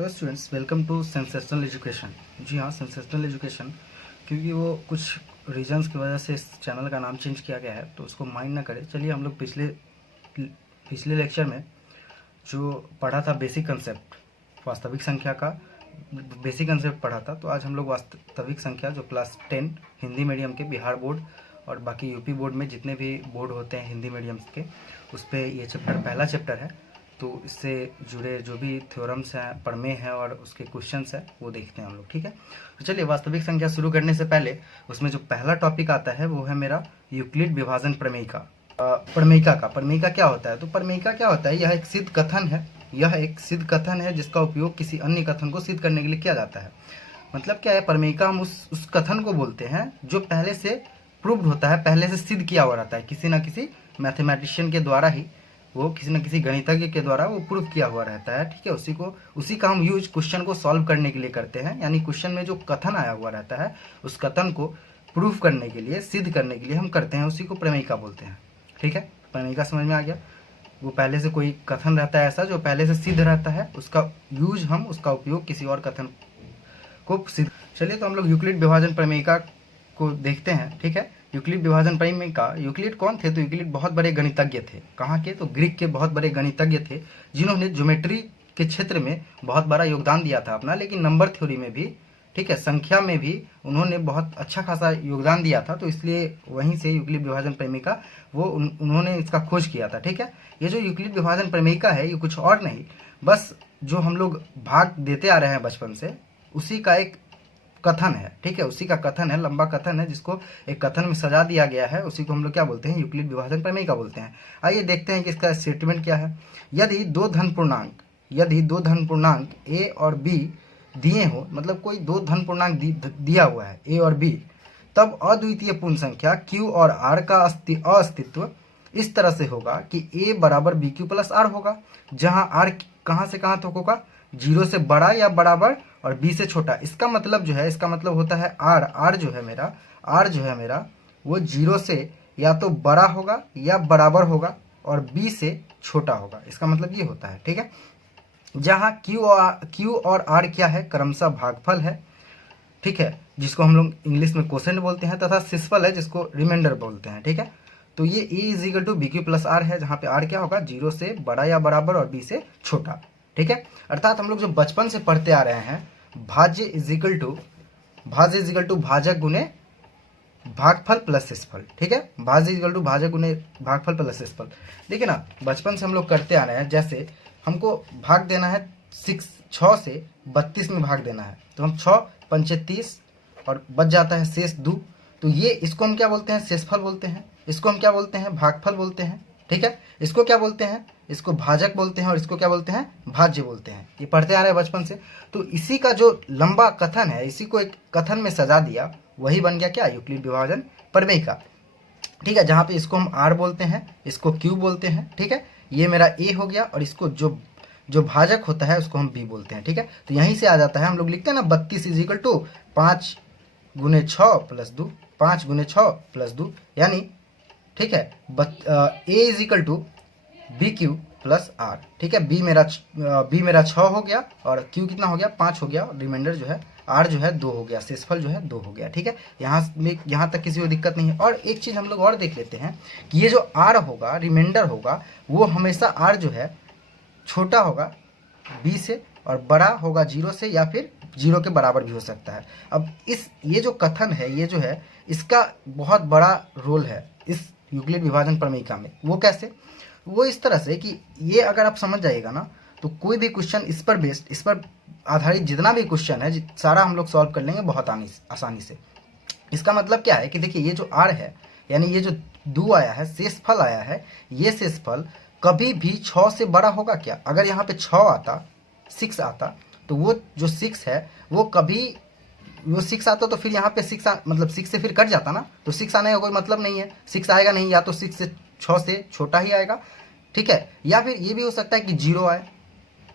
Hello students, welcome to Sensational Education. जी हाँ, Sensational education, क्योंकि वो कुछ रीजंस की वजह से इस चैनल का नाम चेंज किया गया है, तो उसको माइंड ना करें। चलिए, हम लोग पिछले लेक्चर में जो पढ़ा था बेसिक कंसेप्ट वास्तविक संख्या का, बेसिक कंसेप्ट पढ़ा था। तो आज हम लोग वास्तविक संख्या जो क्लास 10 हिंदी मीडियम के बिहार बोर्ड और बाकी यूपी बोर्ड में जितने भी बोर्ड होते हैं हिंदी मीडियम के, उस पर ये चैप्टर पहला चैप्टर है। तो इससे जुड़े जो भी थ्योरम्स हैं, प्रमेय हैं और उसके क्वेश्चंस हैं, वो देखते हैं हम लोग। ठीक है, तो चलिए, वास्तविक संख्या शुरू करने से पहले उसमें जो पहला टॉपिक आता है वो है मेरा यूक्लिड विभाजन प्रमेयिका। प्रमेयिका क्या होता है? तो प्रमेयिका क्या होता है? यह एक सिद्ध कथन है। यह एक सिद्ध कथन है जिसका उपयोग किसी अन्य कथन को सिद्ध करने के लिए किया जाता है। मतलब क्या है? प्रमेयिका हम उस कथन को बोलते हैं जो पहले से प्रूव्ड होता है, पहले से सिद्ध किया हुआ रहता है, किसी न किसी मैथमेटिशियन के द्वारा ही, वो किसी न किसी गणितज्ञ के द्वारा वो प्रूव किया हुआ रहता है। ठीक है, उसी का हम यूज क्वेश्चन को सॉल्व करने के लिए करते हैं। यानी क्वेश्चन में जो कथन आया हुआ रहता है, उस कथन को प्रूव करने के लिए, सिद्ध करने के लिए हम करते हैं, उसी को प्रमेयिका बोलते हैं। ठीक है, प्रमेयिका समझ में आ गया? वो पहले से कोई कथन रहता है ऐसा जो पहले से सिद्ध रहता है, उसका यूज हम, उसका उपयोग किसी और कथन को सिद्ध। चलिए, तो हम लोग यूक्लिड विभाजन प्रमेयिका को देखते हैं। ठीक है, यूक्लिड विभाजन प्रमेयिका। यूक्लिड कौन थे? तो यूक्लिड बहुत बड़े गणितज्ञ थे। कहाँ के? तो ग्रीक के बहुत बड़े गणितज्ञ थे, जिन्होंने ज्योमेट्री के क्षेत्र में बहुत बड़ा योगदान दिया था अपना, लेकिन नंबर थ्योरी में भी, ठीक है, संख्या में भी उन्होंने बहुत अच्छा खासा योगदान दिया था। तो इसलिए वहीं से यूक्लिड विभाजन प्रमेयिका उन्होंने इसका खोज किया था। ठीक है, ये जो यूक्लिड विभाजन प्रमेयिका है, ये कुछ और नहीं, बस जो हम लोग भाग देते आ रहे हैं बचपन से, उसी का एक कथन है। ठीक है, उसी का कथन है, लंबा कथन है, जिसको एक कथन में सजा दिया गया है। उसी को हम लोग क्या बोलते हैं? यूक्लिड विभाजन प्रमेयिका बोलते हैं। आइए देखते हैं कि इसका स्टेटमेंट क्या है। यदि दो धन पूर्णांक ए और बी दिए हो, मतलब कोई दो धन पूर्णांक दिया हुआ है ए और बी, तब अद्वितीय पूर्ण संख्या क्यू और आर का अस्तित्व इस तरह से होगा कि ए बराबर बी क्यू प्लस आर होगा, जहां आर कहां से कहां तक होगा? 0 से बड़ा या बराबर और b से छोटा। इसका मतलब जो है, इसका मतलब होता है r जो है मेरा वो 0 से या तो बड़ा होगा या बराबर होगा और b से छोटा होगा। इसका मतलब ये होता है। ठीक है, जहां q और r क्या है? क्रमशः भागफल है। ठीक है, जिसको हम लोग इंग्लिश में कोसेंट बोलते हैं, तथा शेषफल है जिसको रिमाइंडर बोलते हैं। ठीक है, तो ये a is equal to b q plus r है, जहां पे r क्या होगा? 0 से बड़ा या बराबर और b से छोटा। ठीक है, अर्थात हम लोग जो बचपन से पढ़ते आ रहे हैं, भाज्य इजिकल टू भाजक गुने भागफल प्लस शेषफल। ठीक है, भाज्य इजिकल टू भाजक गुने भागफल प्लस शेषफल। देखिए ना, बचपन से हम लोग करते आ रहे हैं। जैसे हमको भाग देना है 6 से 32 में भाग देना है, तो हम 6 पंचे 30 और बच जाता है शेष 2। तो ये, इसको हम क्या बोलते हैं? शेषफल बोलते हैं। इसको हम क्या बोलते हैं? भागफल बोलते हैं। ठीक है, इसको क्या बोलते हैं? इसको भाजक बोलते हैं और इसको क्या बोलते हैं? भाज्य बोलते हैं। ये पढ़ते आ रहे हैं बचपन से। तो इसी का जो लंबा कथन है, इसी को एक कथन में सजा दिया, वही बन गया क्या? यूक्लिड विभाजन प्रमेयिका। ठीक है, जहाँ पे इसको हम आर बोलते हैं, इसको क्यू बोलते हैं। ठीक है, ये मेरा ए हो गया, और इसको जो भाजक होता है उसको हम बी बोलते हैं। ठीक है, तो यहीं से आ जाता है। हम लोग लिखते हैं ना 32 इजिकल टू 5 गुने 6 प्लस 2, 5 गुने 6 प्लस 2, यानी ठीक है, a is equal to b q plus r. ठीक है, बी मेरा 6 हो गया और क्यू कितना हो गया? 5 हो गया, और रिमाइंडर जो है आर जो है 2 हो गया, शेषफल जो है 2 हो गया। ठीक है, यहाँ तक किसी को दिक्कत नहीं है। और एक चीज़ हम लोग और देख लेते हैं कि ये जो आर होगा, रिमाइंडर होगा, वो हमेशा आर जो है छोटा होगा बी से और बड़ा होगा 0 से, या फिर 0 के बराबर भी हो सकता है। अब ये जो कथन है, ये जो है, इसका बहुत बड़ा रोल है इस यूक्लिड विभाजन प्रमेयिका में। वो कैसे? वो इस तरह से कि ये अगर आप समझ जाइएगा ना, तो कोई भी क्वेश्चन इस पर आधारित जितना भी क्वेश्चन है, सारा हम लोग सॉल्व कर लेंगे बहुत आसानी से। इसका मतलब क्या है कि देखिए, ये जो आर है, यानी ये जो 2 आया है, शेषफल आया है, ये शेषफल कभी भी 6 से बड़ा होगा क्या? अगर यहाँ पे 6 आता, 6 आता, तो वो जो 6 है वो कभी, वो 6 आता तो फिर यहाँ पे 6 से फिर कट जाता ना, तो 6 आने का कोई मतलब नहीं है। 6 आएगा नहीं, या तो 6 से छोटा ही आएगा। ठीक है, या फिर ये भी हो सकता है कि 0 आए,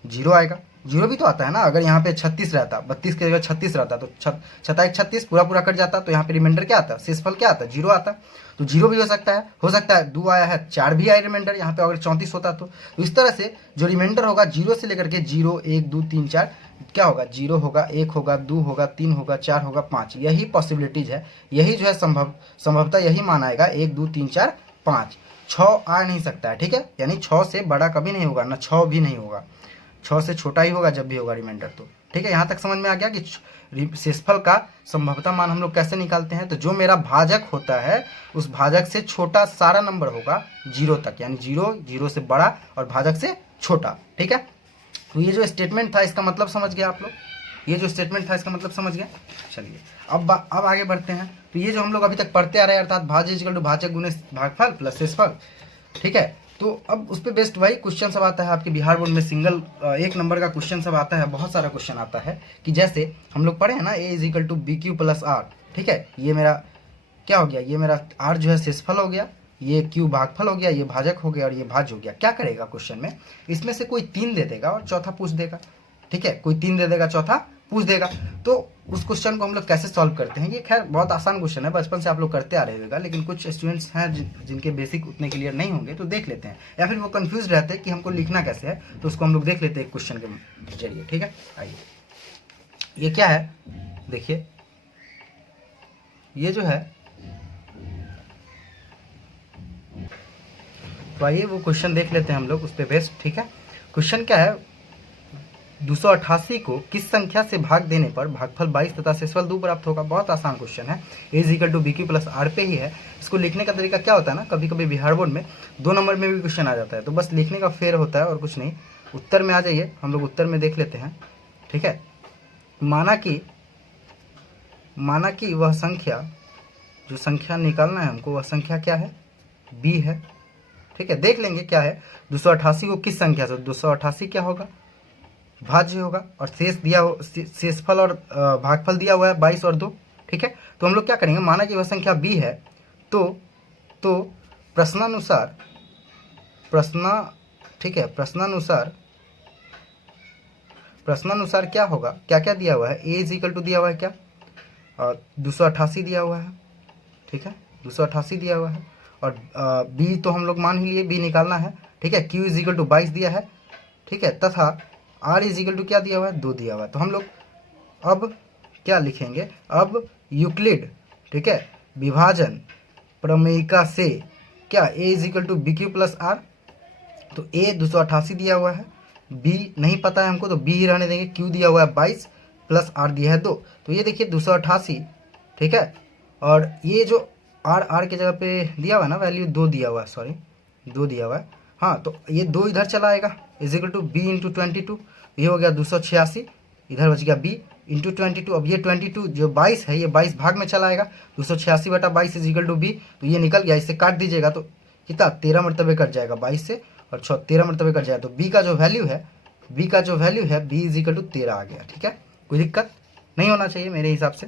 0 आएगा। 0 भी तो आता है ना। अगर यहाँ पे 36 रहता, 32 की जगह 36 रहता, तो 6 36 पूरा कट जाता, तो यहाँ पे रिमाइंडर क्या आता? शेषफल क्या आता? 0 आता। तो 0 भी हो सकता है 2 आया है, 4 भी आए रिमाइंडर, यहाँ पे अगर 34 होता तो इस तरह से जो रिमाइंडर होगा 0 से लेकर के 0 1 2 3 4, क्या होगा, 0 होगा, 1 होगा, 2 होगा, 3 होगा, 4 होगा, 5, यही पॉसिबिलिटीज है, यही जो है संभवतः यही माना आएगा, 1 2 3 4 5, 6 आ नहीं सकता है, ठीक है, यानी 6 से बड़ा कभी नहीं होगा, ना 6 भी नहीं होगा, 6 से छोटा ही होगा जब भी होगा रिमाइंडर। तो ठीक है, यहाँ तक समझ में आ गया कि शेषफल का संभवतः मान हम लोग कैसे निकालते हैं। तो जो मेरा भाजक होता है उस भाजक से छोटा सारा नंबर होगा 0 तक, यानी 0 0 से बड़ा और भाजक से छोटा, ठीक है। तो ये जो स्टेटमेंट था इसका मतलब समझ गया आप लोग, ये जो स्टेटमेंट था इसका मतलब समझ गया। चलिए अब आगे बढ़ते हैं। तो ये जो हम लोग अभी तक पढ़ते आ रहे हैं, अर्थात भाज्य इक्वल टू भाजक गुणे भागफल प्लस शेषफल, ठीक है। तो अब उस पर बेस्ट भाई क्वेश्चन सब आता है आपके बिहार बोर्ड में, सिंगल 1 नंबर का क्वेश्चन सब आता है, बहुत सारा क्वेश्चन आता है कि जैसे हम लोग पढ़े हैं ना, a is equal to b q plus r, ठीक है। ये मेरा क्या हो गया, ये मेरा आर जो है शेषफल हो गया, ये क्यू भागफल हो गया, ये भाजक हो गया और ये भाज्य हो गया। क्या करेगा क्वेश्चन में, इसमें से कोई 3 दे देगा और चौथा पूछ देगा, ठीक है, कोई 3 दे देगा चौथा पूछ देगा। तो उस क्वेश्चन को हम लोग कैसे सॉल्व करते हैं, ये खैर बहुत आसान क्वेश्चन है, बचपन से आप लोग करते आ रहे होगा, लेकिन कुछ स्टूडेंट्स हैं जिनके बेसिक उतने क्लियर नहीं होंगे, तो देख लेते हैं, या फिर वो कंफ्यूज रहते हैं कि हमको लिखना कैसे है, तो उसको हम लोग देख लेते हैं एक क्वेश्चन के जरिए, ठीक है। आइए, ये क्या है, देखिए ये जो है, तो आइए वो क्वेश्चन देख लेते हैं हम लोग उस पर बेस्ड, ठीक है। क्वेश्चन क्या है, 288 को किस संख्या से भाग देने पर भागफल 22 तथा शेषफल 2 प्राप्त होगा। बहुत आसान क्वेश्चन है, a is equal to b q plus r पे ही है। इसको लिखने का तरीका क्या होता है ना, कभी कभी बिहार बोर्ड में 2 नंबर में भी क्वेश्चन आ जाता है, तो बस लिखने का फेर होता है और कुछ नहीं। उत्तर में आ जाइए, हम लोग उत्तर में देख लेते हैं, ठीक है। माना कि वह संख्या, जो संख्या निकालना है हमको, वह संख्या क्या है, बी है, ठीक है। देख लेंगे क्या है, 288 को किस संख्या से, 288 क्या होगा, भाज्य होगा, और शेष दिया हो, शेषफल और भागफल दिया हुआ है 22 और 2, ठीक है। तो हम लोग क्या करेंगे, माना कि वह संख्या बी है, तो प्रश्नानुसार ठीक है, प्रश्नानुसार क्या होगा, क्या क्या दिया हुआ है, ए इज इक्वल टू दिया हुआ है क्या, 288 दिया हुआ है, ठीक है, 288 दिया हुआ है, और बी तो हम लोग मान ही लिए, बी निकालना है, ठीक है। क्यू इज इक्वल टू 22 दिया है, ठीक है, तथा आर इज इक्वल टू क्या दिया हुआ है, 2 दिया हुआ है। तो हम लोग अब क्या लिखेंगे, अब यूक्लिड, ठीक है, विभाजन प्रमेयिका से क्या, a is equal to b q plus r, तो ए 288 दिया हुआ है, बी नहीं पता है हमको तो बी ही रहने देंगे, क्यू दिया हुआ है 22 प्लस आर दिया है 2, तो ये देखिए 288, ठीक है, और ये जो आर के जगह पे दिया हुआ है ना वैल्यू 2 दिया हुआ है, सॉरी 2 दिया हुआ है, हाँ, तो ये 2 इधर चला आएगा, is equal to b into 22, ये हो गया 286, इधर बच गया बी इंटू 22, अब ये 22 जो 22 है ये 22 भाग में चला आएगा, 286 बटा 22 इज इक्वल टू बी, तो ये निकल गया, इससे काट दीजिएगा तो कितना 13 मरतबे कट जाएगा 22 से, और 13 मरतबे कट जाएगा, तो बी का जो वैल्यू है बी इज इक्वल टू 13 आ गया, ठीक है। कोई दिक्कत नहीं होना चाहिए मेरे हिसाब से।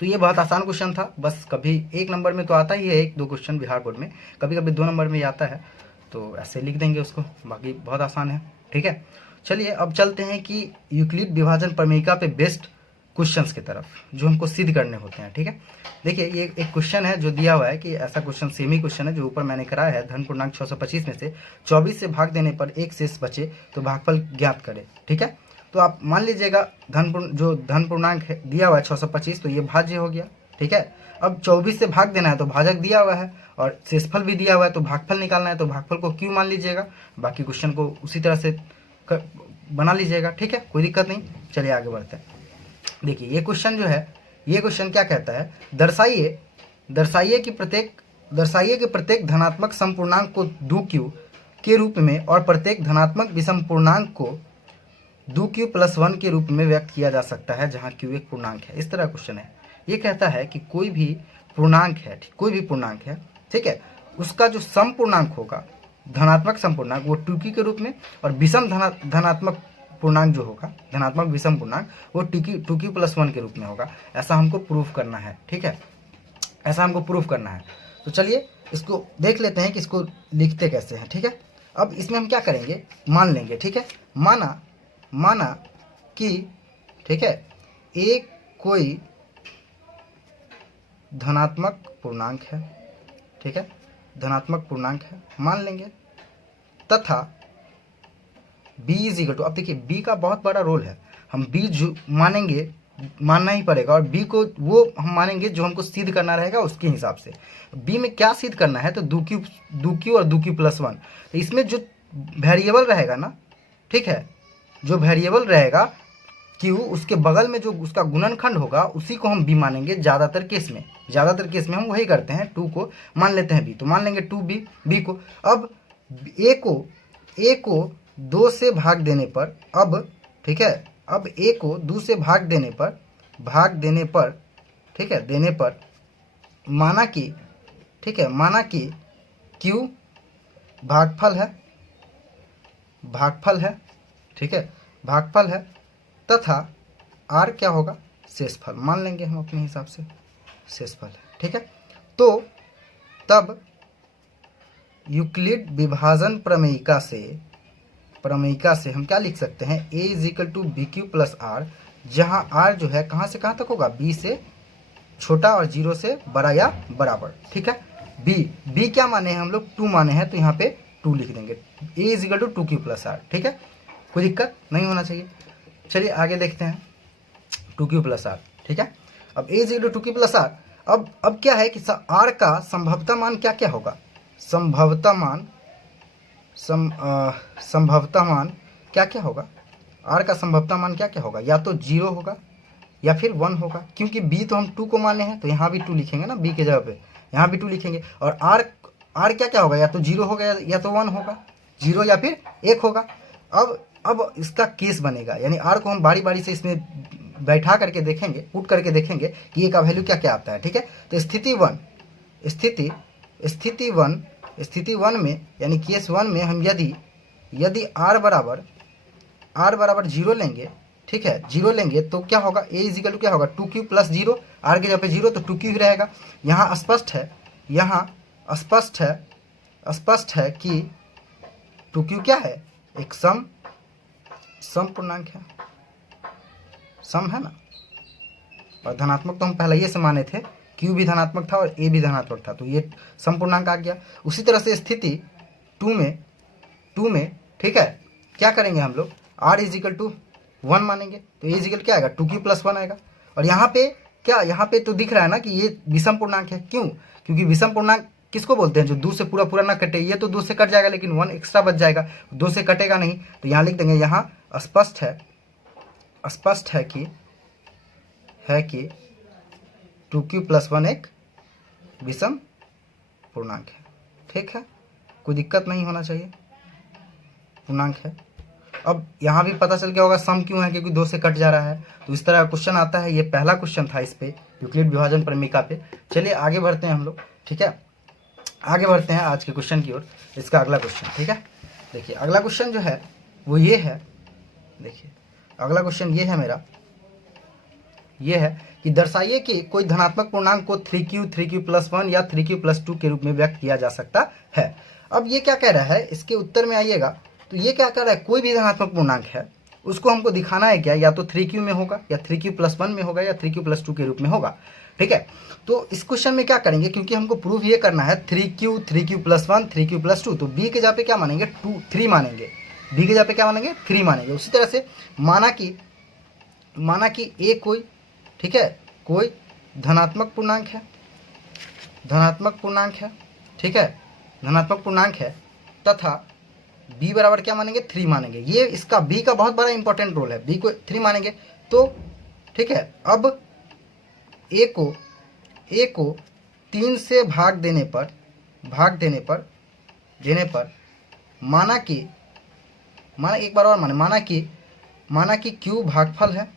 तो ये बहुत आसान क्वेश्चन था, बस कभी 1 नंबर में तो आता ही है 1-2 क्वेश्चन बिहार बोर्ड में, कभी कभी 2 नंबर में आता है, तो ऐसे लिख देंगे उसको, बाकी बहुत आसान है, ठीक है। चलिए अब चलते हैं कि यूक्लिड विभाजन प्रमेयिका पे बेस्ड क्वेश्चंस की तरफ, जो हमको सिद्ध करने होते हैं, ठीक है। देखिए ये एक क्वेश्चन है जो दिया हुआ है कि ऐसा क्वेश्चन सेमी क्वेश्चन है जो ऊपर मैंने कराया है, धन पूर्णांक 625 में से 24 से भाग देने पर एक शेष बचे तो भागफल ज्ञात करें, ठीक है। तो आप मान लीजिएगा जो धन पूर्णांक है दिया हुआ है 625, तो ये भाज्य हो गया, ठीक है। अब 24 से भाग देना है तो भाजक दिया हुआ है, और शेषफल भी दिया हुआ है, तो भागफल निकालना है, तो भागफल को क्यों मान लीजिएगा, बाकी क्वेश्चन को उसी तरह से बना लीजिएगा, ठीक है, कोई दिक्कत नहीं। चलिए आगे बढ़ते हैं। देखिए ये क्वेश्चन जो है, ये क्वेश्चन क्या कहता है, दर्शाइए कि प्रत्येक धनात्मक समपूर्णांक को 2q के रूप में और प्रत्येक धनात्मक विषम पूर्णांक को 2q + 1 के रूप में व्यक्त किया जा सकता है, जहां q एक पूर्णांक है। इस तरह क्वेश्चन है, ये कहता है कि कोई भी पूर्णांक है, ठीक है, उसका जो समपूर्णांक होगा, धनात्मक समपूर्णांक, वो 2q के रूप में, और विषम धनात्मक पूर्णांक जो होगा, धनात्मक विषम पूर्णांक, वो 2q + 1 के रूप में होगा। ऐसा हमको प्रूफ करना है, ठीक है, ऐसा हमको प्रूफ करना है। तो चलिए इसको देख लेते हैं कि इसको लिखते कैसे हैं, ठीक है। अब इसमें हम क्या करेंगे, मान लेंगे, ठीक है, माना कि, ठीक है, एक कोई धनात्मक पूर्णांक है, ठीक है, धनात्मक पूर्णांक है मान लेंगे, तथा b इज इक्वल टू, अब देखिए b का बहुत बड़ा रोल है, हम बी जो मानेंगे, मानना ही पड़ेगा, और बी को वो हम मानेंगे जो हमको सिद्ध करना रहेगा उसके हिसाब से। बी में क्या सिद्ध करना है, तो दो क्यू और दो क्यू प्लस वन। तो इसमें जो वेरिएबल रहेगा ना, ठीक है, जो वेरिएबल रहेगा क्यू, उसके बगल में जो उसका गुणनखंड होगा उसी को हम बी मानेंगे ज़्यादातर केस में। ज़्यादातर केस में हम वही करते हैं, टू को मान लेते हैं बी, तो मान लेंगे टू बी को। अब ए को दो से भाग देने पर, अब ठीक है, अब ए को दो से भाग देने पर ठीक है, देने पर माना कि, ठीक है, माना कि क्यू भागफल है, ठीक है, भागफल है, तथा आर क्या होगा, शेषफल मान लेंगे हम अपने हिसाब से, शेषफल है, ठीक है। तो तब यूक्लिड विभाजन प्रमेयिका से हम क्या लिख सकते हैं, a is equal to b q plus r, जहाँ आर जो है कहाँ से कहाँ तक होगा, बी से छोटा और जीरो से बड़ा या बराबर, ठीक है। बी क्या माने हैं हम लोग, टू माने हैं, तो यहाँ पे टू लिख देंगे, a is equal to two q plus r, ठीक है, कोई दिक्कत नहीं होना चाहिए। चलिए आगे देखते हैं, टू क्यू प्लस आर, ठीक है। अब a is equal to two q plus r, अब क्या है कि आर का संभवतः मान क्या क्या होगा, संभवतः मान क्या क्या होगा, आर का संभवतः मान क्या क्या होगा, या तो जीरो होगा या फिर वन होगा, क्योंकि बी तो हम टू को माने हैं, तो यहाँ भी टू लिखेंगे ना, बी के जगह पे यहाँ भी टू लिखेंगे। और आर क्या क्या होगा, या तो जीरो होगा या तो वन होगा, जीरो या फिर एक होगा। अब इसका केस बनेगा, यानी आर को हम बारी बारी से इसमें बैठा करके देखेंगे, पुट करके देखेंगे कि ये का वैल्यू क्या क्या आता है, ठीक है। तो स्थिति वन में, यानी केस वन में हम यदि आर बराबर जीरो लेंगे, ठीक है, जीरो लेंगे, तो क्या होगा, a इज इक्वल टू क्या होगा, two q plus zero, r के जगह पे जीरो, तो टू क्यू ही रहेगा। यहाँ स्पष्ट है कि टू क्यू क्या है, एक सम पूर्णांक है, सम है ना, और धनात्मक तो हम पहले ये से माने थे, क्यू भी धनात्मक था और ए भी धनात्मक था, तो ये सम पूर्णांक आ गया। उसी तरह से स्थिति टू में ठीक है, क्या करेंगे हम लोग, r is equal to one मानेंगे, तो ए इज इक्वल क्या आएगा, टू क्यू प्लस वन आएगा। और यहाँ पे क्या, यहाँ पे तो दिख रहा है ना कि ये विषम पूर्णांक है, क्यों, क्योंकि विषम पूर्णांक किसको बोलते हैं, जो दो से पूरा ना कटे, ये तो दो से कट जाएगा लेकिन वन एक्स्ट्रा बच जाएगा, दो से कटेगा नहीं, तो यहाँ लिख देंगे, यहाँ स्पष्ट है कि टू क्यू प्लस वन एक विषम पूर्णांक है, ठीक है, कोई दिक्कत नहीं होना चाहिए, पूर्णांक है। अब यहाँ भी पता चल गया होगा सम क्यों है, क्योंकि दो से कट जा रहा है, तो इस तरह का क्वेश्चन आता है। ये पहला क्वेश्चन था इस पे, यूक्लिड विभाजन प्रमेयिका पे। चलिए आगे बढ़ते हैं हम लोग, ठीक है, आगे बढ़ते हैं आज के क्वेश्चन की ओर। इसका अगला क्वेश्चन, ठीक है, देखिए अगला क्वेश्चन जो है वो ये है, देखिए अगला क्वेश्चन ये है मेरा, ये है कि दर्शाइए कि कोई धनात्मक पूर्णांक को 3q प्लस वन या 3q प्लस टू के रूप में व्यक्त किया जा सकता है। अब ये क्या कह रहा है, इसके उत्तर में आइएगा, तो ये क्या कह रहा है, कोई भी धनात्मक पूर्णांक है उसको हमको दिखाना है क्या, या तो 3q में होगा या 3q प्लस वन में होगा या 3q प्लस टू के रूप में होगा, ठीक है। तो इस क्वेश्चन में क्या करेंगे, क्योंकि हमको प्रूफ ये करना है 3q plus one 3q plus two, तो बी के जगह पे क्या मानेंगे, 3 मानेंगे, बी के जगह पे क्या मानेंगे, 3 मानेंगे। उसी तरह से माना कि ए कोई, ठीक है, कोई धनात्मक पूर्णांक है, ठीक है, धनात्मक पूर्णांक है, तथा b बराबर क्या मानेंगे, 3 मानेंगे। ये इसका b का बहुत बड़ा इंपॉर्टेंट रोल है, b को 3 मानेंगे, तो ठीक है। अब a को 3 से भाग देने पर माना एक बार और माना कि q भागफल है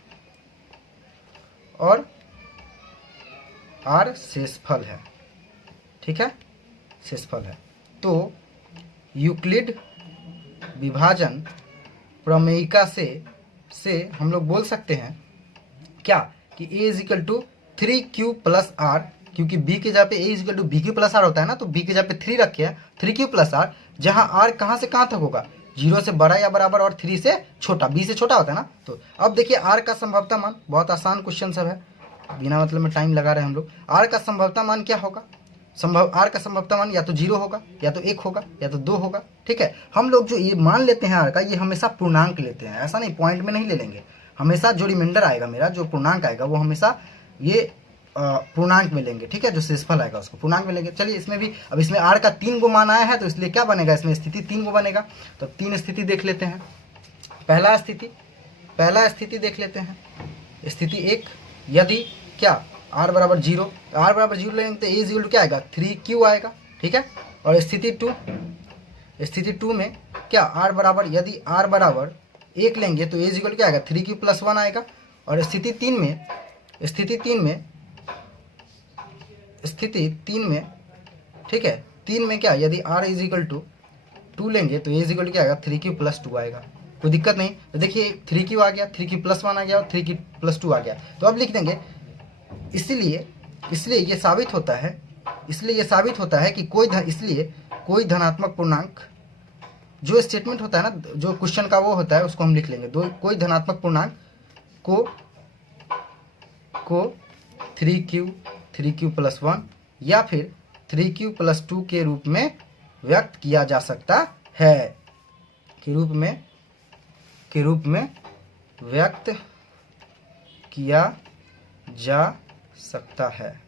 और r शेषफल है, ठीक है, शेषफल है। तो यूक्लिड विभाजन प्रमेयिका से हम लोग बोल सकते हैं क्या, कि a is equal to 3q plus r, क्योंकि b के जगह पे a is equal to b q plus r होता है ना, तो b के जगह पे 3 रखे हैं, 3q प्लस आर, जहाँ r कहाँ से कहाँ तक होगा, 0 से बड़ा या बराबर और 3 से छोटा, b से छोटा होता है ना। तो अब देखिए r का संभवतः मान, बहुत आसान क्वेश्चन सब है, बिना मतलब में टाइम लगा रहे हैं हम लोग। r का संभवतः मान क्या होगा, r का संभवतः मान या तो 0 होगा या तो 1 होगा या तो 2 होगा, ठीक है। हम लोग जो ये मान लेते हैं r का, ये हमेशा पूर्णांक लेते हैं, ऐसा नहीं पॉइंट में नहीं ले लेंगे, हमेशा जो रिमाइंडर आएगा मेरा, जो पूर्णांक आएगा वो हमेशा ये पूर्णांक में लेंगे, ठीक है, जो शेषफल आएगा उसको पूर्णांक में लेंगे। चलिए इसमें भी, अब इसमें r का 3 गो मान आया है तो इसलिए क्या बनेगा, इसमें स्थिति 3 गो बनेगा। तो 3 स्थिति देख लेते हैं। पहला स्थिति देख लेते हैं, स्थिति 1, यदि क्या r बराबर 0, r बराबर 0 लेंगे तो a इक्वल टू क्या आएगा 3q आएगा, ठीक है। और स्थिति 2 में क्या r बराबर, यदि r बराबर 1 लेंगे तो a इक्वल टू क्या आएगा 3q + 1 आएगा। और स्थिति 3 में ठीक है, 3 में क्या, यदि r इक्वल टू 2 लेंगे तो a इक्वल टू क्या आएगा 3q + 2 आएगा। कोई दिक्कत नहीं। तो देखिए 3q आ गया, 3q + 1 आ गया और 3q + 2 आ गया। तो अब लिख देंगे, इसलिए ये साबित होता है कि कोई धनात्मक पूर्णांक, जो स्टेटमेंट होता है ना, जो क्वेश्चन का वो होता है उसको हम लिख लेंगे। कोई धनात्मक पूर्णांक को 3q + 1 या फिर 3q + 2 के रूप में व्यक्त किया जा सकता है, के रूप में व्यक्त किया जा सकता है।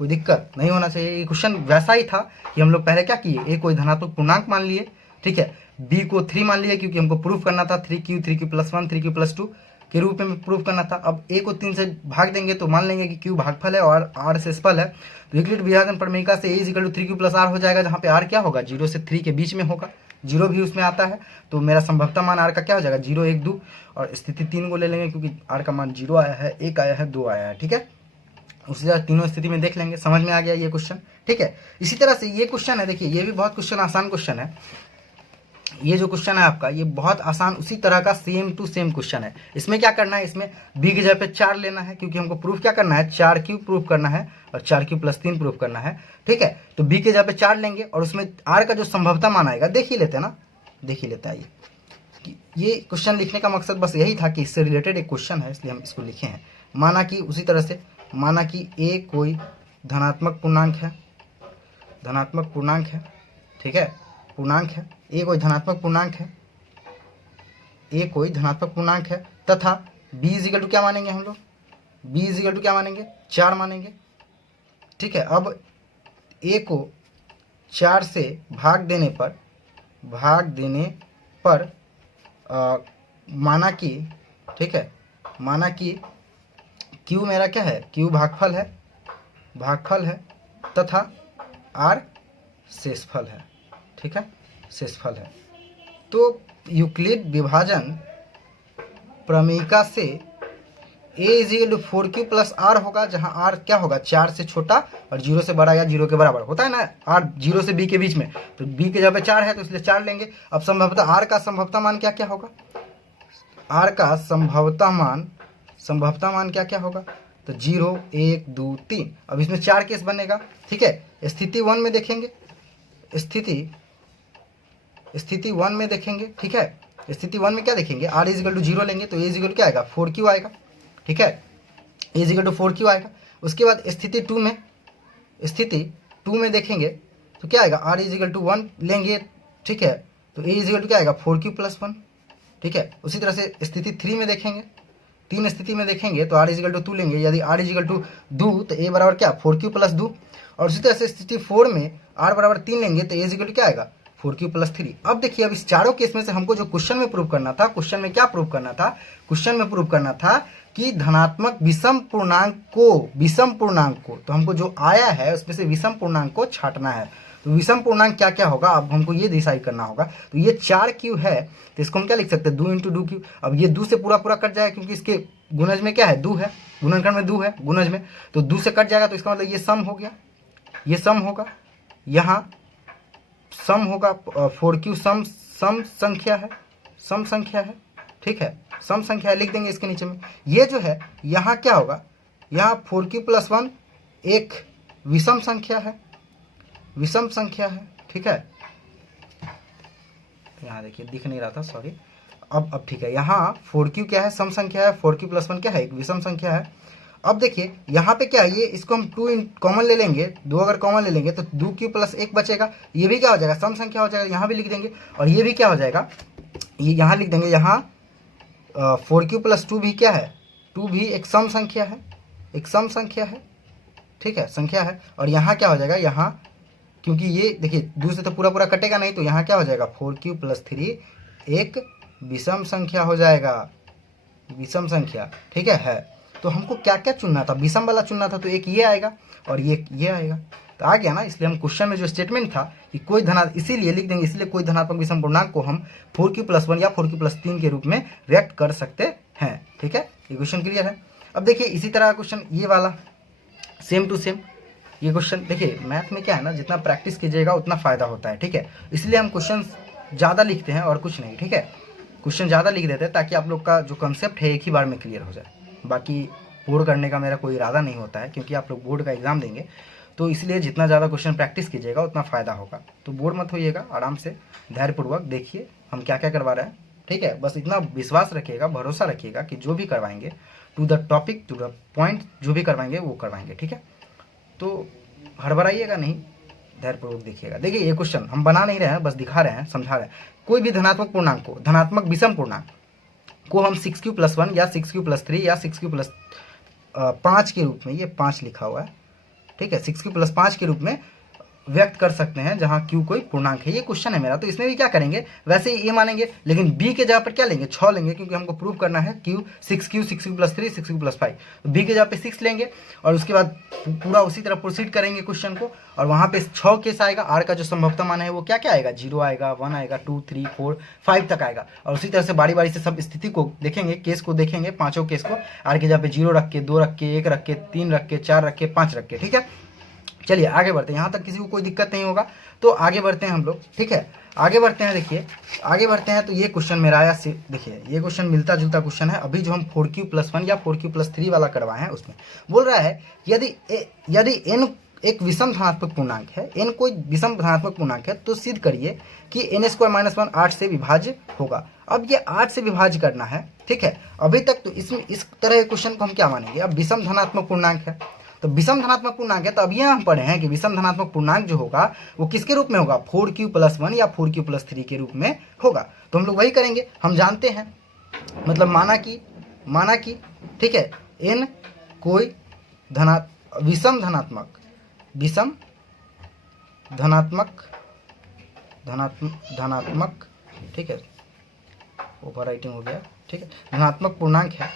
कोई दिक्कत नहीं होना चाहिए। ये क्वेश्चन वैसा ही था कि हम लोग पहले क्या किए, ए कोई धनात्मक पूर्णांक मान लिए, ठीक है, बी को 3 मान लिए क्योंकि हमको प्रूफ करना था 3q + 1 3q + 2 के रूप में प्रूफ करना था। अब ए को 3 से भाग देंगे तो मान लेंगे कि q भागफल है और r शेषफल है। तो यूक्लिड विभाजन प्रमेयिका से a = 3q + r हो जाएगा, जहाँ पे r क्या होगा 0 से 3 के बीच में होगा, 0 भी उसमें आता है। तो मेरा संभवतः मान r का क्या हो जाएगा 0 1 2, और स्थिति 3 को ले लेंगे क्योंकि r का मान 0 आया है, 1 आया है, 2 आया है, ठीक है। उसी तरह तीनों स्थिति में देख लेंगे। समझ में आ गया ये क्वेश्चन, ठीक है। इसी तरह से ये क्वेश्चन है, देखिए ये भी बहुत क्वेश्चन आसान क्वेश्चन है। ये जो क्वेश्चन है आपका, ये बहुत आसान उसी तरह का सेम टू सेम क्वेश्चन है। इसमें क्या करना है, इसमें b की जगह पे 4 लेना है क्योंकि हमको प्रूफ क्या करना है 4q प्रूफ करना है और 4q + 3 प्रूफ करना है, ठीक है। तो b की जगह पे 4 लेंगे और उसमें r का जो संभवतः मान आएगा देख ही लेते हैं ना, देख ही लेते हैं। ये क्वेश्चन लिखने का मकसद बस यही था कि इससे रिलेटेड एक क्वेश्चन है इसलिए हम इसको लिखे हैं। माना कि उसी तरह से माना कि a कोई धनात्मक पूर्णांक है, ठीक है, पूर्णांक है, a कोई धनात्मक पूर्णांक है तथा b इक्वल टू क्या मानेंगे हम लोग, b इक्वल टू क्या मानेंगे 4 मानेंगे, ठीक है। अब a को 4 से भाग देने पर माना कि, ठीक है, माना कि q मेरा क्या है, q भागफल है तथा r शेषफल है, ठीक है, शेषफल है। तो यूक्लिड विभाजन प्रमेयिका से a = 4q + r होगा, जहां r क्या होगा 4 से छोटा और 0 से बड़ा या 0 के बराबर होता है ना, r 0 से b के बीच में, तो b के जगह पे 4 है तो इसलिए 4 लेंगे। अब संभवतः r का संभवतः मान क्या होगा, r का संभवतः मान क्या होगा, तो 0 1 2 3। अब इसमें 4 केस बनेगा, ठीक है। स्थिति 1 में देखेंगे, स्थिति 1 में देखेंगे, ठीक है। स्थिति 1 में क्या देखेंगे, r = 0 लेंगे तो a = क्या आएगा 4q आएगा, ठीक है, a = 4q आएगा। उसके बाद स्थिति 2 में देखेंगे तो क्या आएगा, r = 1 लेंगे, ठीक है, तो a = क्या आएगा 4q + 1, ठीक है। उसी तरह से स्थिति 3 में देखेंगे, 3 स्थिति में देखेंगे तो r = 2 लेंगे, यदि r = 2 तो a बराबर क्या 4q + 2। और उसी तरह से स्थिति 4 में r बराबर 3 लेंगे तो a = क्या आएगा 4q + 3। अब देखिए, अब इस चारों केस में से हमको जो क्वेश्चन में प्रूव करना था, क्वेश्चन में प्रूव करना था कि धनात्मक विषम पूर्णांक को, तो हमको जो आया है उसमें से विषम पूर्णांक को छांटना है। तो विषम पूर्णांक क्या क्या होगा, अब हमको ये डिसाइड करना होगा। तो ये 4q है तो इसको हम क्या लिख सकते हैं 2 × 2q। अब ये 2 से पूरा कट जाएगा क्योंकि इसके गुणज में क्या है 2 है, गुणनखंड में 2 है, गुणज में तो 2 से कट जाएगा, तो इसका मतलब ये सम हो गया, ये सम होगा, यहाँ सम होगा, 4q सम संख्या है, ठीक है, सम संख्या है, लिख देंगे इसके नीचे में। ये जो है यहाँ क्या होगा, यहाँ 4q + 1 एक विषम संख्या है, ठीक है। यहाँ देखिए दिख नहीं रहा था, सॉरी। अब ठीक है, यहाँ 4q क्या है सम संख्या है, 4q + 1 क्या है एक विषम संख्या है। अब देखिए यहाँ पे क्या है, ये इसको हम 2 कॉमन ले लेंगे, 2 अगर कॉमन ले लेंगे तो 2q + 1 बचेगा, ये भी क्या हो जाएगा सम संख्या हो जाएगा, यहाँ भी लिख देंगे। और ये भी क्या हो जाएगा, ये यहाँ लिख देंगे, यहाँ फोर क्यू प्लस टू भी क्या है, टू भी एक सम संख्या है, एक सम संख्या है, ठीक है, संख्या है। और यहाँ क्या हो जाएगा, यहाँ क्योंकि ये देखिए दूसरे तो पूरा पूरा कटेगा नहीं, तो यहाँ क्या हो जाएगा, फोर क्यू प्लस थ्री एक विषम संख्या हो जाएगा, विषम संख्या, ठीक है। तो हमको क्या क्या चुनना था, विषम वाला चुनना था, तो एक ये आएगा और ये आएगा, तो आ गया ना। इसलिए हम क्वेश्चन में जो स्टेटमेंट था कि कोई इसीलिए लिख देंगे, इसलिए कोई धनात्मक विषम पूर्णांक को हम 4q+1 या 4q+3 के रूप में व्यक्त कर सकते हैं, ठीक है। ये क्वेश्चन क्लियर है। अब देखिए इसी तरह का क्वेश्चन ये वाला सेम टू सेम ये क्वेश्चन, देखिए मैथ में क्या है ना, जितना प्रैक्टिस कीजिएगा उतना फ़ायदा होता है, ठीक है। इसलिए हम क्वेश्चन ज़्यादा लिखते हैं और कुछ नहीं, ठीक है। क्वेश्चन ज़्यादा लिख देते हैं ताकि आप लोग का जो कंसेप्ट है एक ही बार में क्लियर हो जाए। बाकी बोर्ड करने का मेरा कोई इरादा नहीं होता है, क्योंकि आप लोग बोर्ड का एग्ज़ाम देंगे, तो इसलिए जितना ज़्यादा क्वेश्चन प्रैक्टिस कीजिएगा उतना फ़ायदा होगा। तो बोर्ड मत होइएगा, आराम से धैर्यपूर्वक देखिए हम क्या क्या करवा रहे हैं, ठीक है। बस इतना विश्वास रखिएगा, भरोसा रखिएगा कि जो भी करवाएंगे to the topic, to the point, जो भी करवाएंगे वो करवाएंगे, ठीक है। तो हड़बड़ाइएगा नहीं, धैर्यपूर्वक देखिएगा। देखिए ये क्वेश्चन हम बना नहीं रहे हैं, बस दिखा रहे हैं, समझा रहे हैं। कोई भी धनात्मक पूर्णांक को, धनात्मक विषम पूर्णांक को हम 6q+1 या 6q+3 या 6q+5 के रूप में, ये 5 लिखा हुआ है, ठीक है, 6q+5 के रूप में व्यक्त कर सकते हैं, जहां q कोई पूर्णांक है। ये क्वेश्चन है मेरा, तो इसमें भी क्या करेंगे, वैसे ही ये मानेंगे, लेकिन b के जगह पर क्या लेंगे, 6 लेंगे, क्योंकि हमको प्रूव करना है 6q, 6q+3, 6q+5, तो b के जगह पे 6 लेंगे और उसके बाद पूरा उसी तरह प्रोसीड करेंगे क्वेश्चन को। और वहां पे 6 केस आएगा, r का जो संभवतः मान है वो क्या क्या आएगा, 0 आएगा, 1 आएगा, 2, 3, 4, 5 तक आएगा। और उसी तरह से बारी बारी से सब स्थिति को देखेंगे, केस को देखेंगे, पांचों केस को, r की जगह पे 0 रख के, 2 रख के, 1 रख के, 3 रख के, 4 रख के, 5 रख के, ठीक है। चलिए आगे बढ़ते हैं, यहाँ तक किसी को कोई दिक्कत नहीं होगा, तो आगे बढ़ते हैं हम लोग, ठीक है। आगे बढ़ते हैं, देखिए आगे बढ़ते हैं, तो ये क्वेश्चन मेरा आया, देखिए ये क्वेश्चन मिलता जुलता क्वेश्चन है। अभी जो हम 4q+1 या 4q+3 वाला करवाए हैं, उसमें बोल रहा है यदि n एक विषम धनात्मक पूर्णांक है, n कोई विषम धनात्मक पूर्णांक है, तो सिद्ध करिए कि n² - 1 8 से विभाज्य होगा। अब ये 8 से विभाज्य करना है, ठीक है। अभी तक तो इसमें इस तरह के क्वेश्चन को हम क्या मानेंगे, अब विषम धनात्मक पूर्णांक है, तो विषम धनात्मक पूर्णांक है, तो अब ये हम पढ़े हैं कि विषम धनात्मक पूर्णांक जो होगा वो किसके रूप में होगा, 4q+1 या 4q+3 के रूप में होगा। तो हम लोग वही करेंगे, हम जानते हैं, मतलब माना कि ठीक है, n कोई विषम धनात्मक, ठीक है, ओवर राइटिंग हो गया, ठीक है, धनात्मक पूर्णांक है,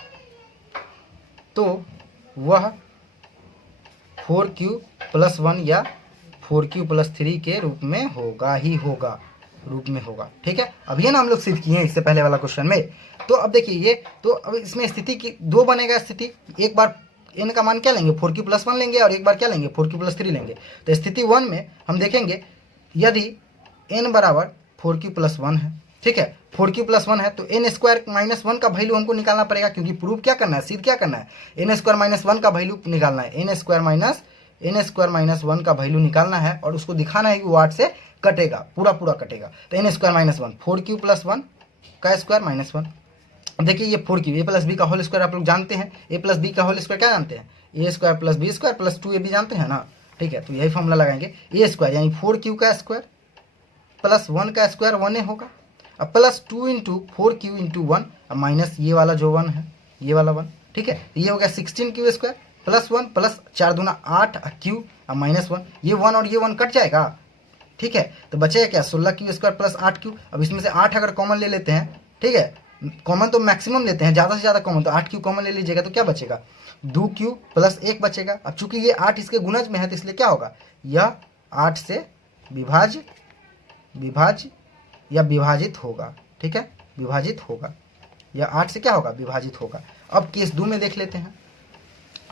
तो वह 4q+1 या 4q+3 के रूप में होगा ही होगा, रूप में होगा, ठीक है। अब ये ना हम लोग सिद्ध किए हैं इससे पहले वाला क्वेश्चन में। तो अब देखिए ये, तो अब इसमें स्थिति की दो बनेगा स्थिति, एक बार n का मान क्या लेंगे, 4q+1 लेंगे, और एक बार क्या लेंगे, 4q+3 लेंगे। तो स्थिति 1 में हम देखेंगे यदि n बराबर 4q+1 है, ठीक है, 4q+1 है, तो n² - 1 का वैल्यू हमको निकालना पड़ेगा, क्योंकि प्रूफ क्या करना है, सिद्ध क्या करना है, n² - 1 का वैल्यू निकालना है, n² - 1 का वैल्यू निकालना है, और उसको दिखाना है कि वो 8 से कटेगा, पूरा कटेगा। तो n² - 1 4q+1 का स्क्वायर माइनस 1। देखिए ये 4q, a + b का होल स्क्वायर आप लोग जानते हैं, a + b का होल स्क्वायर क्या जानते हैं, a² + b² + 2ab जानते हैं ना, ठीक है। तो यही फॉर्मूला लगाएंगे, a² यानी 4q का स्क्वायर प्लस 1 का स्क्वायर 1a होगा, अब प्लस 2 × 4q × 1, अब माइनस ये वाला जो 1 है, ये वाला 1, ठीक है। ये हो गया 16q² प्लस 1 प्लस 4 दूना 8 q, अब माइनस 1, ये 1 और ये 1 कट जाएगा, ठीक है। तो बचेगा क्या, 16q² प्लस 8q। अब इसमें से 8 अगर कॉमन ले लेते हैं, ठीक है, कॉमन तो मैक्सिमम लेते हैं, ज़्यादा से ज़्यादा कॉमन, तो 8q कॉमन ले लीजिएगा, तो क्या बचेगा, 2q प्लस 1 बचेगा। अब चूंकि ये 8 इसके गुणज में है, तो इसलिए क्या होगा, यह 8 से विभाज्य या विभाजित होगा, ठीक है, विभाजित होगा, या 8 से क्या होगा, विभाजित होगा। अब केस 2 में देख लेते हैं,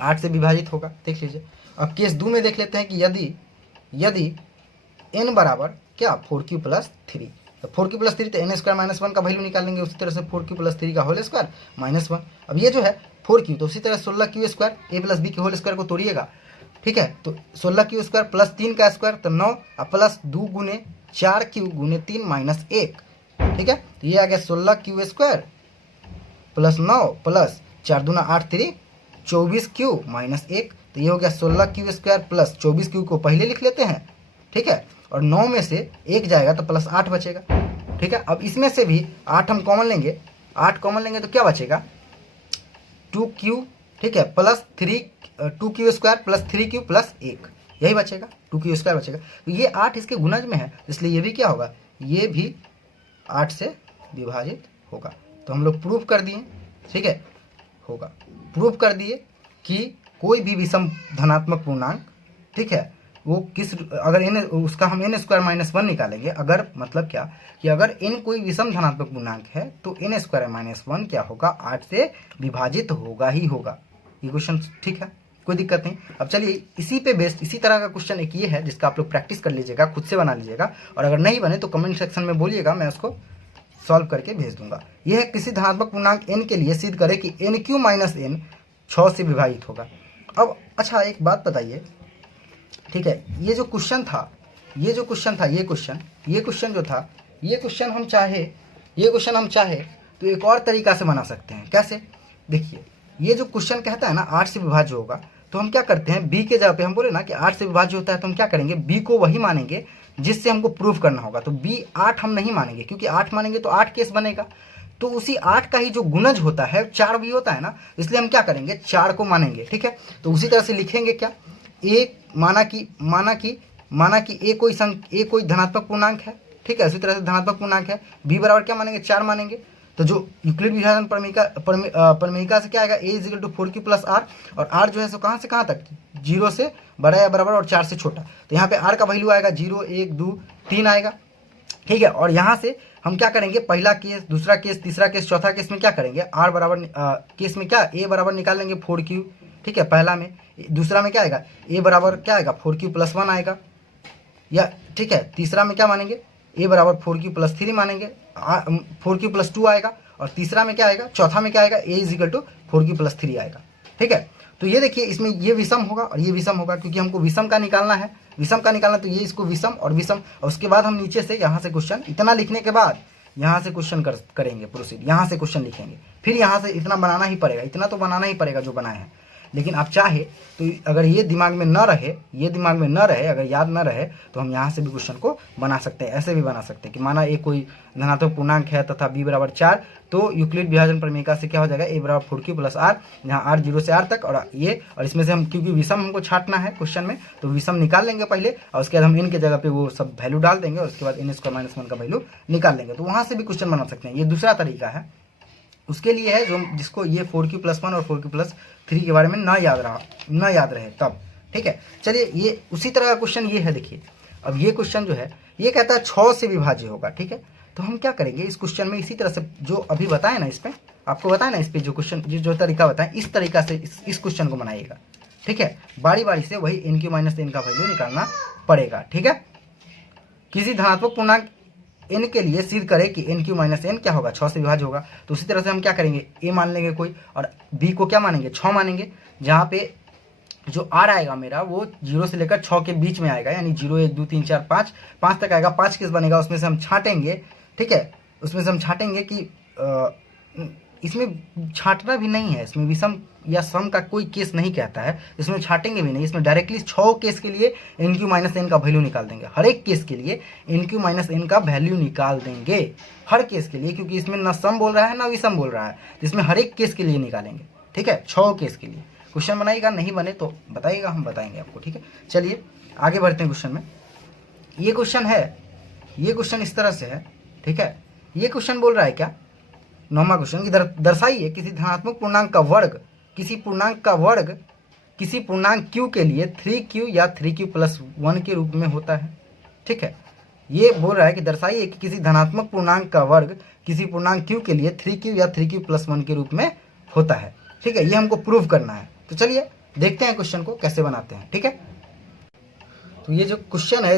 8 से विभाजित होगा, देख लीजिए। अब केस 2 में देख लेते हैं कि यदि n बराबर क्या, 4q+3, तो 4q+3, तो n² - 1 का वैल्यू निकालेंगे, उसी तरह से 4q+3 का होल स्क्वायर माइनस 1। अब ये जो है 4q, तो उसी तरह 16q² a + b के होल स्क्वायर को तोड़िएगा, ठीक है, तो 16q² प्लस 3 का स्क्वायर, तो 9, और प्लस 2 × 4q × 3 माइनस 1, ठीक है। तो ये आ गया 16q² प्लस 9 प्लस 4 दूना 8 3 24q माइनस 1, तो ये हो गया 16q² प्लस 24q को पहले लिख लेते हैं, ठीक है, और 9 में से 1 जाएगा तो प्लस 8 बचेगा, ठीक है। अब इसमें से भी 8 हम कॉमन लेंगे, 8 कॉमन लेंगे तो क्या बचेगा 2q, ठीक है, plus 2q² plus 3q plus 1, यही बचेगा, 2q² बचेगा। तो ये 8 इसके गुणज में है, इसलिए ये भी क्या होगा, ये भी 8 से विभाजित होगा। तो हम लोग प्रूफ कर दिए, ठीक है, होगा, प्रूफ कर दिए कि कोई भी विषम धनात्मक पूर्णांक, ठीक है, वो किस, अगर n उसका हम n² - 1 निकालेंगे, अगर मतलब क्या कि अगर n कोई विषम धनात्मक पूर्णांक है तो n² - 1 क्या होगा, 8 से विभाजित होगा ही होगा। ये क्वेश्चन ठीक है, कोई दिक्कत नहीं। अब चलिए इसी पे बेस्ड इसी तरह का क्वेश्चन एक ये है जिसका आप लोग प्रैक्टिस कर लीजिएगा, खुद से बना लीजिएगा, और अगर नहीं बने तो कमेंट सेक्शन में बोलिएगा, मैं उसको सॉल्व करके भेज दूंगा। यह है किसी धनात्मक पूर्णांक n के लिए सिद्ध करें कि nq - n 6 से विभाजित होगा। अब अच्छा एक बात बताइए, ठीक है, ये जो क्वेश्चन था, ये क्वेश्चन जो था, ये क्वेश्चन हम चाहे तो एक और तरीका से बना सकते हैं। कैसे, देखिए, ये जो क्वेश्चन कहता है ना 8 से विभाज्य होगा, तो हम क्या करते हैं, b के जगह पे हम बोले ना कि 8 से विभाज्य होता है, तो हम क्या करेंगे, b को वही मानेंगे जिससे हमको प्रूफ करना होगा। तो b 8 हम नहीं मानेंगे, क्योंकि 8 मानेंगे तो 8 केस बनेगा, तो उसी 8 का ही जो गुणज होता है 4 भी होता है ना, इसलिए हम क्या करेंगे, 4 को मानेंगे, ठीक है। तो उसी तरह से लिखेंगे क्या, एक माना कि ए कोई धनात्मक पूर्णांक है, ठीक है, उसी तरह से धनात्मक पूर्णांक है, b बराबर क्या मानेंगे, 4 मानेंगे। तो जो यूक्लिड विभाजन प्रमेयिका से क्या आएगा, a = 4q + r, और r जो है सो कहाँ से कहाँ तक, 0 से बड़ा या बराबर और 4 से छोटा। तो यहाँ पे r का वैल्यू आएगा 0, 1, 2, 3 आएगा, ठीक है। और यहाँ से हम क्या करेंगे, पहला केस, दूसरा केस, तीसरा केस, चौथा केस में क्या करेंगे, r बराबर केस में क्या a बराबर निकाल लेंगे 4q, ठीक है, पहला में। दूसरा में क्या आएगा, a बराबर क्या आएगा 4q + 1 आएगा, या ठीक है, तीसरा में क्या मानेंगे, a बराबर 4q + 3 मानेंगे, 4q + 2 आएगा, और तीसरा में क्या आएगा, चौथा में क्या आएगा, a = 4q + 3 आएगा, ठीक है। तो ये देखिए, इसमें ये विषम होगा और ये विषम होगा, क्योंकि हमको विषम का निकालना है, तो ये इसको विषम और विषम, और उसके बाद हम नीचे से यहाँ से क्वेश्चन, इतना लिखने के बाद यहाँ से क्वेश्चन करेंगे प्रोसीड, यहाँ से क्वेश्चन लिखेंगे, फिर यहाँ से इतना बनाना ही पड़ेगा, इतना तो बनाना ही पड़ेगा जो बनाए हैं। लेकिन आप चाहे तो अगर ये दिमाग में न रहे, अगर याद न रहे, तो हम यहाँ से भी क्वेश्चन को बना सकते हैं, ऐसे भी बना सकते हैं कि माना a कोई धनात्मक पूर्णांक है तथा b बराबर 4, तो यूक्लिड विभाजन प्रमेयिका से क्या हो जाएगा, a बराबर 4q + r, यहाँ r 0 से r तक, और इसमें से हम, क्योंकि विषम हमको छांटना है क्वेश्चन में, तो विषम निकाल लेंगे पहले, और उसके बाद हम n के जगह पे वो सब वैल्यू डाल देंगे, और उसके बाद n² - 1 का वैल्यू निकाल लेंगे। तो वहाँ से भी क्वेश्चन बना सकते हैं, ये दूसरा तरीका है। उसके लिए है जो जिसको ये 4q + 1 और 4q + 3 के बारे में ना याद रहे तब, ठीक है। चलिए ये उसी तरह का क्वेश्चन ये है, देखिए, अब ये क्वेश्चन जो है ये कहता है 6 से विभाज्य होगा, ठीक है। तो हम क्या करेंगे इस क्वेश्चन में, इसी तरह से जो अभी बताए ना, इस पे आपको बताया ना, इस पे जो क्वेश्चन जो तरीका बताएं, इस तरीका से इस क्वेश्चन को बनाइएगा, ठीक है। बारी बारी से वही nq - n का वैल्यू निकालना पड़ेगा, ठीक है। किसी धनात्मक पूर्णांक n के लिए सिद्ध करें कि nq - n क्या होगा, 6 से विभाज्य होगा। तो उसी तरह से हम क्या करेंगे, a मान लेंगे कोई, और b को क्या मानेंगे, 6 मानेंगे, जहाँ पे जो r आएगा मेरा वो 0 से लेकर 6 के बीच में आएगा, यानी 0, 1, 2, 3, 4, 5 तक आएगा। 5 केस बनेगा, उसमें से हम छांटेंगे, ठीक है, उसमें से हम छांटेंगे कि इसमें छांटना भी नहीं है, इसमें विषम या सम का कोई केस नहीं कहता है, इसमें छांटेंगे भी नहीं, इसमें डायरेक्टली 6 केस के लिए nq - n का वैल्यू निकाल देंगे, हर एक केस के लिए nq - n का वैल्यू निकाल देंगे, हर केस के लिए, क्योंकि इसमें ना सम बोल रहा है ना विषम बोल रहा है, तो इसमें हर एक केस के लिए निकालेंगे, ठीक है, 6 केस के लिए। क्वेश्चन बनाइएगा, नहीं बने तो बताइएगा, हम बताएंगे आपको, ठीक है। चलिए आगे बढ़ते हैं क्वेश्चन में। ये क्वेश्चन है, ये क्वेश्चन इस तरह से है, ठीक है। ये क्वेश्चन बोल रहा है क्या, 9वां क्वेश्चन की दर्शाइए किसी धनात्मक पूर्णांक का वर्ग किसी पूर्णांक q के लिए 3q या 3q + 1 के रूप में होता है, ठीक है। ये बोल रहा है कि दर्शाइए कि किसी धनात्मक पूर्णांक का वर्ग किसी पूर्णांक q के लिए 3q या 3q + 1 के रूप में होता है, ठीक है। ये हमको प्रूव करना है, तो चलिए देखते हैं क्वेश्चन को कैसे बनाते हैं, ठीक है। तो ये जो क्वेश्चन है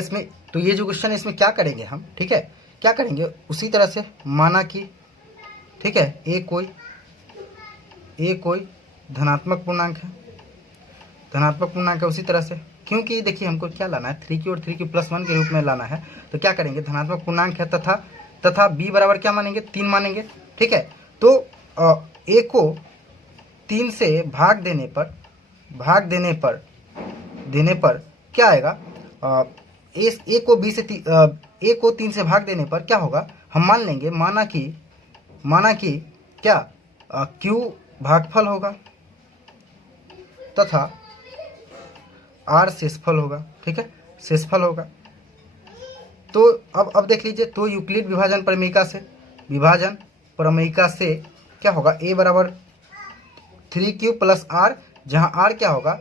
इसमें क्या करेंगे हम, ठीक है, क्या करेंगे उसी तरह से, माना कि ठीक है a कोई धनात्मक पूर्णांक है, उसी तरह से, क्योंकि देखिए हमको क्या लाना है, 3q और 3q + 1 के रूप में लाना है, तो क्या करेंगे, धनात्मक पूर्णांक है तथा b बराबर क्या मानेंगे, 3 मानेंगे, ठीक है। तो a को 3 से भाग देने पर क्या आएगा, a को 3 से भाग देने पर क्या होगा, हम मान लेंगे, माना कि क्या क्यू भागफल होगा तथा आर शेषफल होगा। ठीक है, शेषफल होगा। तो अब देख लीजिए, तो यूक्लिड विभाजन प्रमेयिका से क्या होगा, ए बराबर 3q प्लस आर, जहाँ आर क्या होगा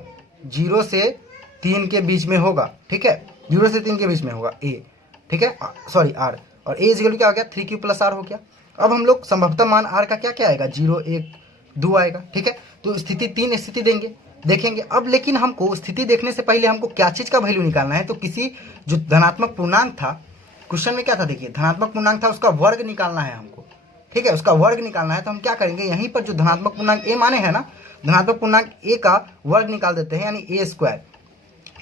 0 से 3 के बीच में होगा। ठीक है, 0 से 3 के बीच में होगा ए। ठीक है, सॉरी आर, और ए इक्वल क्या हो गया 3q प्लस आर हो गया। अब हम लोग संभवतः मान आर का क्या क्या आएगा 0 1 2 आएगा। ठीक है, तो स्थिति 3 स्थिति देखेंगे। अब लेकिन हमको स्थिति देखने से पहले हमको क्या चीज़ का वैल्यू निकालना है, तो किसी जो धनात्मक पूर्णांक था, क्वेश्चन में क्या था देखिए, धनात्मक पूर्णांक था, उसका वर्ग निकालना है हमको। ठीक है, उसका वर्ग निकालना है, तो हम क्या करेंगे, यहीं पर जो धनात्मक पूर्णांक ए माने है ना, धनात्मक पूर्णांक ए का वर्ग निकाल देते हैं, यानी ए स्क्वायर।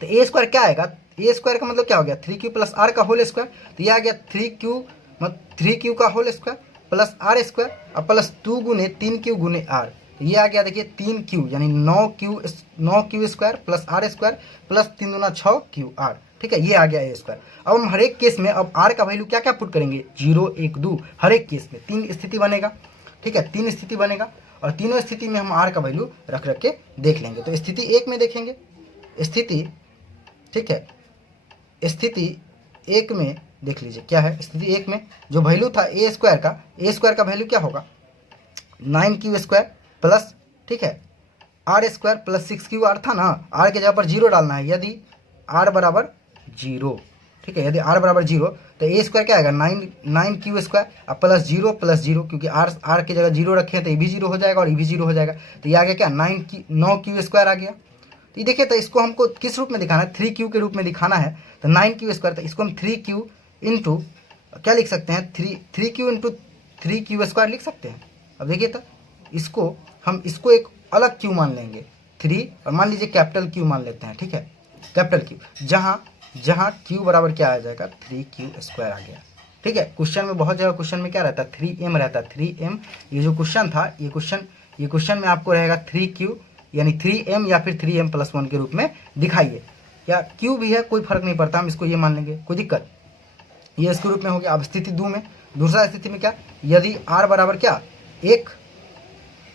तो ए स्क्वायर क्या आएगा, ए स्क्वायर का मतलब क्या हो गया 3q प्लस आर का होल स्क्वायर। तो ये आ गया 3q का whole square plus r square और प्लस 2 गुने 3q गुने आर। तो ये आ गया देखिए 3q यानी 9q square plus r square plus 3 दूना 6q आर। ठीक है, ये आ गया ए स्क्वायर। अब हम हर एक केस में अब आर का वैल्यू क्या क्या पुट करेंगे 0 1 2, हर एक केस में 3 स्थिति बनेगा। ठीक है, 3 स्थिति बनेगा और तीनों स्थिति में हम आर का वैल्यू रख के देख लेंगे। तो स्थिति 1 में देखेंगे, स्थिति, ठीक है, स्थिति 1 में देख लीजिए क्या है। स्थिति 1 में जो वैल्यू था ए स्क्वायर का वैल्यू क्या होगा 9q स्क्वायर प्लस, ठीक है, are square plus 6q are था ना, आर के जगह पर 0 डालना है यदि आर बराबर 0। ठीक है, यदि आर बराबर 0 तो ए स्क्वायर क्या आएगा 9q स्क्वायर और प्लस 0 क्योंकि आर की जगह 0 रखे हैं तो ये भी 0 हो जाएगा और ये भी 0 हो जाएगा। तो ये आ गया क्या 9q स्क्वायर आ गया। तो ये देखिए, तो इसको हमको किस रूप में दिखाना है 3q के रूप में दिखाना है। तो 9q स्क्वायर, तो इसको हम 3q इंटू क्या लिख सकते हैं 3q इंटू 3q स्क्वायर लिख सकते हैं। अब देखिए, तो इसको एक अलग q मान लेंगे 3 और मान लीजिए कैपिटल q मान लेते हैं। ठीक है, कैपिटल q, जहाँ q बराबर क्या आ जाएगा 3q स्क्वायर आ गया। ठीक है, क्वेश्चन में बहुत जगह क्वेश्चन में क्या रहता है 3m रहता है, 3m। ये जो क्वेश्चन था, ये क्वेश्चन में आपको रहेगा 3q यानी 3m या फिर 3m प्लस 1 के रूप में दिखाइए, या q भी है कोई फर्क नहीं पड़ता, हम इसको ये मान लेंगे, कोई दिक्कत। ये इसके रूप में हो गया। अब स्थिति 2 में, दूसरा स्थिति में क्या, यदि r बराबर क्या 1,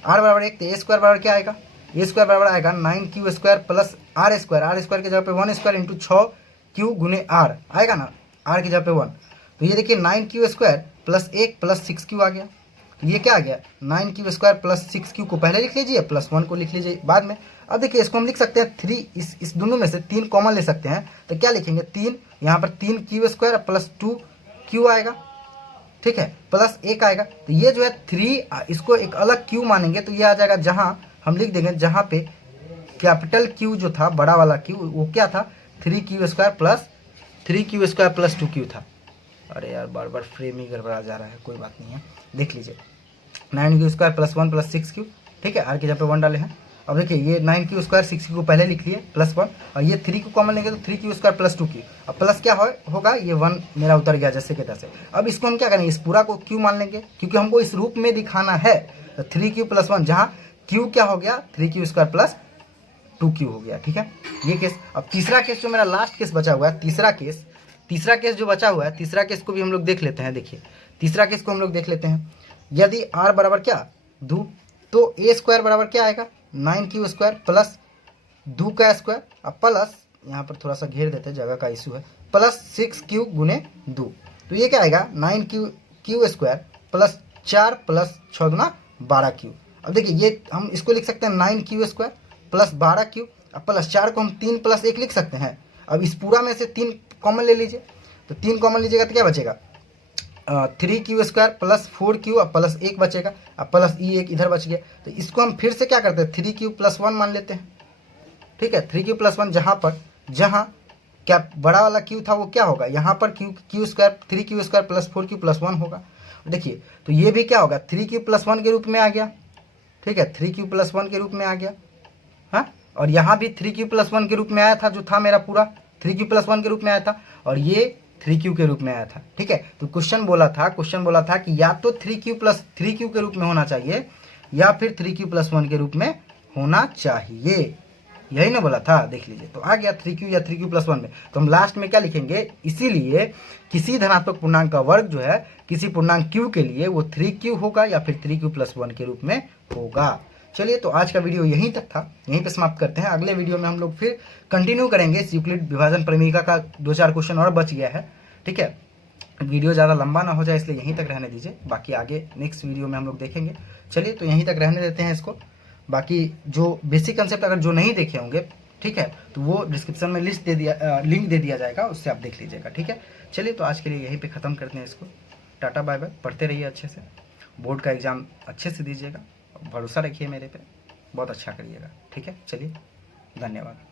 तो ए स्क्वायर बराबर क्या आएगा, ए स्क्वायर बराबर आएगा 9q square plus r square के जगह पे 1 स्क्वायर इंटू 6q गुने आर आएगा ना, आर की जगह पे 1। तो ये देखिए 9q square plus 1 plus 6q आ गया। तो ये क्या आ गया 9q स्क्वायर प्लस 6q को पहले लिख लीजिए, प्लस 1 को लिख लीजिए बाद में। अब देखिए, इसको हम लिख सकते हैं 3, इस दोनों में से 3 कॉमन ले सकते हैं। तो क्या लिखेंगे 3, यहाँ पर 3q स्क्वायर प्लस 2q आएगा। ठीक है, प्लस 1 आएगा। तो ये जो है 3, इसको एक अलग q मानेंगे तो ये आ जाएगा, जहाँ हम लिख देंगे, जहाँ पे कैपिटल Q जो था, बड़ा वाला Q, वो क्या था 3q स्क्वायर प्लस 2q था। अरे यार, बार बार फ्रेम ही गड़बड़ा जा रहा है, कोई बात नहीं है, देख लीजिए 9q square plus 1 plus 6q। ठीक है, आर के जगह पे 1 डाले हैं। अब देखिए, ये 9q स्क्वायर 6q को पहले लिख लिए प्लस 1, और ये 3 को कॉमन लेंगे तो 3q स्क्वायर प्लस 2q। अब प्लस क्या होगा, ये 1 मेरा उतर गया जैसे के तैसे। अब इसको हम क्या करेंगे, इस पूरा को q मान लेंगे क्योंकि हमको इस रूप में दिखाना है। तो 3q प्लस 1, जहाँ q क्या हो गया 3q स्क्वायर प्लस 2q हो गया। ठीक है, ये केस। अब तीसरा केस जो मेरा लास्ट केस बचा हुआ है, तीसरा केस जो बचा हुआ है, तीसरा केस को भी हम लोग देख लेते हैं। देखिए, तीसरा केस को हम लोग देख लेते हैं। यदि r बराबर क्या 2, तो ए स्क्वायर बराबर क्या आएगा 9q स्क्वायर प्लस 2 का स्क्वायर और प्लस, यहाँ पर थोड़ा सा घेर देते हैं, जगह का इशू है, प्लस 6q गुने 2। तो ये क्या आएगा 9q स्क्वायर प्लस 4 प्लस 6 गुना 12q। अब देखिए, ये हम इसको लिख सकते हैं 9q स्क्वायर प्लस 12q और प्लस 4 को हम 3 प्लस 1 लिख सकते हैं। अब इस पूरा में से 3 कॉमन ले लीजिए, तो 3 कॉमन लीजिएगा तो क्या बचेगा 3q स्क्वायर प्लस 4q और प्लस 1 बचेगा और प्लस एक इधर बच गया। तो इसको हम फिर से क्या करते हैं 3q प्लस 1 मान लेते हैं। ठीक है, 3q प्लस 1, जहाँ क्या बड़ा वाला q था वो क्या होगा, यहाँ पर q square 3q square plus 4q plus 1 होगा। देखिए, तो ये भी क्या होगा 3q प्लस 1 के रूप में आ गया। ठीक है, 3q प्लस 1 के रूप में आ गया। हाँ, और यहाँ भी 3q प्लस 1 के रूप में आया था, जो था मेरा पूरा 3q प्लस 1 के रूप में आया था, और ये 3q के रूप में आया था। ठीक है, तो क्वेश्चन बोला था कि या तो 3q प्लस 3q के रूप में होना चाहिए या फिर 3q प्लस 1 के रूप में होना चाहिए। यही ना बोला था, देख लीजिए। तो आ गया 3q या 3q+1 में। तो हम लास्ट में क्या लिखेंगे, इसीलिए किसी धनात्मक पूर्णांक का वर्ग जो है किसी पूर्णांक q के लिए वो 3q होगा या फिर 3q+1 के रूप में होगा। चलिए, तो आज का वीडियो यहीं तक था, यहीं पे समाप्त करते हैं। अगले वीडियो में हम लोग फिर कंटिन्यू करेंगे। इस यूक्लिड विभाजन परिमेयिका का 2-4 क्वेश्चन और बच गया है, ठीक है। वीडियो ज़्यादा लंबा ना हो जाए इसलिए यहीं तक रहने दीजिए, बाकी आगे नेक्स्ट वीडियो में हम लोग देखेंगे। चलिए, तो यहीं तक रहने देते हैं इसको। बाकी जो बेसिक कंसेप्ट अगर जो नहीं देखे होंगे, ठीक है, तो वो डिस्क्रिप्शन में लिंक दे दिया जाएगा, उससे आप देख लीजिएगा, ठीक है। चलिए, तो आज के लिए यहीं पे ख़त्म करते हैं इसको। टाटा बाय बाय, पढ़ते रहिए अच्छे से, बोर्ड का एग्ज़ाम अच्छे से दीजिएगा, भरोसा रखिए मेरे पे, बहुत अच्छा करिएगा, ठीक है। चलिए, धन्यवाद।